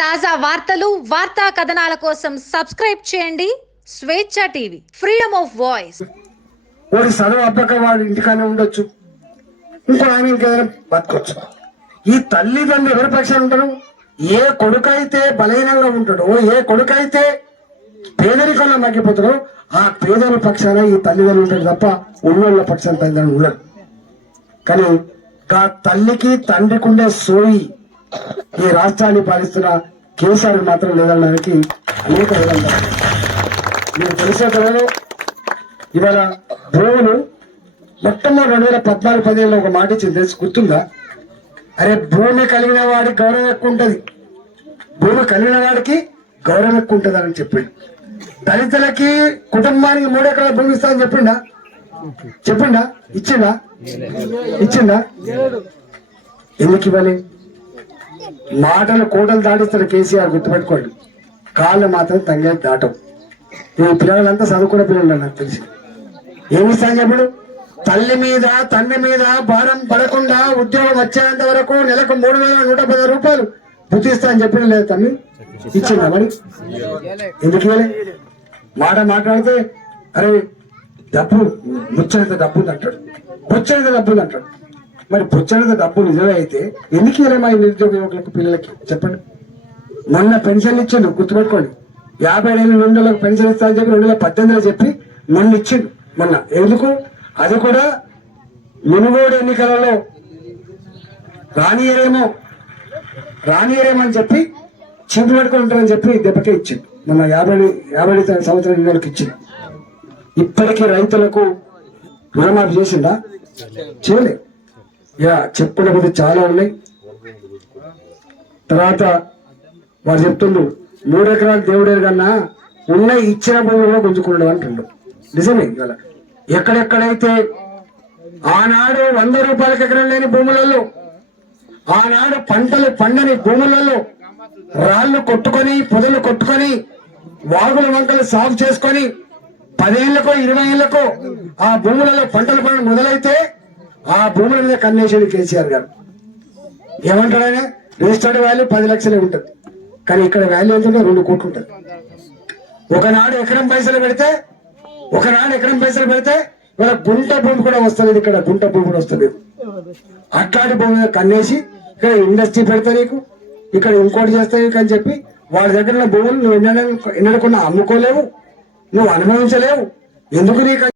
తాజా వార్తలు వార్తా కథనాల కోసం సబ్స్క్రైబ్ చేయండి. స్వేచ్ఛ టీవీ ఫ్రీడమ్ ఆఫ్ వాయిస్. వాడి చదువు అబ్బక వాడు ఇంటికానే ఉండొచ్చు. ఇంకో ఆయన ఇంకేదైనా బతకొచ్చు. ఈ తల్లిదండ్రులు ఎవరి పక్షాలు ఉంటారు? ఏ కొడుకైతే బలహీనంగా ఉంటాడో ఏ కొడుకైతే పేదరికంలో మగ్గిపోతాడో ఆ పేదల పక్షాన ఈ తల్లిదండ్రులు ఉంటాడు తప్ప ఉన్నోళ్ళ పక్షాన తల్లిదండ్రులు ఉండరు. కానీ ఆ తల్లికి తండ్రికి ఉండే సోయి ఈ రాష్ట్రాన్ని పాలిస్తున్న కేసీఆర్ మాత్రం లేదనడానికి అనేక విధంగా తెలిసే కదా ఇవాళ భూములు మొట్టమొదటి రెండు వేల పద్నాలుగు పదిహేనులో ఒక మాట ఇచ్చింది తెలిసి గుర్తుందా? అరే భూమి కలిగిన వాడికి గౌరవం ఎక్కువ ఉంటుంది. భూమి కలిగిన వాడికి గౌరవం ఎక్కువ ఉంటుంది అని చెప్పిండు. దళితులకి కుటుంబానికి మూడు ఎకరాల భూమి ఇస్తామని చెప్పిండా? చెప్పిండా? ఇచ్చిండా? ఇచ్చిందా ఎందుకు ఇవ్వాలి మాటలు కోటలు దాటిస్తారు కేసీఆర్ గుర్తుపెట్టుకోండి. కాళ్ళు మాత్రం తంగే దాటం. ఈ పిల్లలంతా చదువుకున్న పిల్లలు నాకు తెలిసి. ఏమిస్తాను చెప్పుడు తల్లి మీద తండ్రి మీద భారం పడకుండా ఉద్యోగం వచ్చేంత వరకు నెలకు మూడు వేల నూట పది రూపాయలు బుద్ధిస్తా అని చెప్పిన లేదు తమ్మి. ఇచ్చిందా మరి? ఎందుకు మాట మాట్లాడితే అరే డబ్బు ముచ్చనిత డబ్బు అంటాడు. బుచ్చనిత డబ్బులు అంటాడు. మరి బుచ్చనిత డబ్బు నిజమే అయితే ఎందుకు ఇవ్వలేమా ఈ నిరుద్యోగ యువకులకు పిల్లలకి? చెప్పండి. మొన్న పెన్షన్ ఇచ్చిండు గుర్తుపెట్టుకోండి. యాభై ఏళ్ళు రెండు వేలకు పెన్షన్ ఇస్తా అని చెప్పి రెండు వేల పద్దెనిమిదిలో చెప్పి మొన్న ఇచ్చిండు మొన్న. ఎందుకు? అది కూడా మునుగోడు ఎన్నికలలో రానియరేమో రానియరేమో అని చెప్పి చీపు పెట్టుకుని ఉంటారని చెప్పి దెబ్బకే ఇచ్చిండు. మొన్న యాభై యాభై సంవత్సరాల నిన్నలకు ఇచ్చింది ఇప్పటికీ రైతులకు రుణమాఫీ చేసిందా చేయలేదు ఇక చెప్పుకునే చాలా ఉన్నాయి. తర్వాత వారు చెప్తుండు మూడు ఎకరాలు దేవుడేరు కన్నా ఉన్న ఇచ్చిన భూమిలో కూడా గుంజుకున్నాడు నిజమే ఇవాళ. ఎక్కడెక్కడైతే ఆనాడు వంద రూపాయలకి ఎకరం లేని భూములలో ఆనాడు పంటలు పండని భూములలో రాళ్ళు కొట్టుకొని పొదలు కొట్టుకొని వాగుల వంకలు సాగు చేసుకొని పదేళ్ళకో ఇరవై ఏళ్ళకో ఆ భూములలో పంటలు పండడం మొదలైతే ఆ భూముల మీద కన్నేసాడు కేసీఆర్ గారు. ఏమంటాడు రిజిస్టర్డ్ వాల్యూ పది లక్షలే ఉంటుంది. కానీ ఇక్కడ వాల్యూ ఏంటంటే ఉంటుంది? రెండు కోట్లు ఉంటుంది. ఒకనాడు ఎకరం పైసలు పెడితే ఒకనాడు ఎకరం పైసలు పెడితే ఇవాళ గుంట భూమి కూడా వస్తలేదు ఇక్కడ గుంట భూమి కూడా వస్తలేదు. అట్లాంటి భూమి మీద కన్నేసి ఇక్కడ ఇండస్ట్రీ పెడతా నీకు ఇక్కడ ఇంకోటి చేస్తా నీకు అని చెప్పి వాళ్ళ దగ్గర ఉన్న భూములు నువ్వు ఎన్నడకుండా అమ్ముకోలేవు నువ్వు అనుభవించలేవు. ఎందుకు నీకు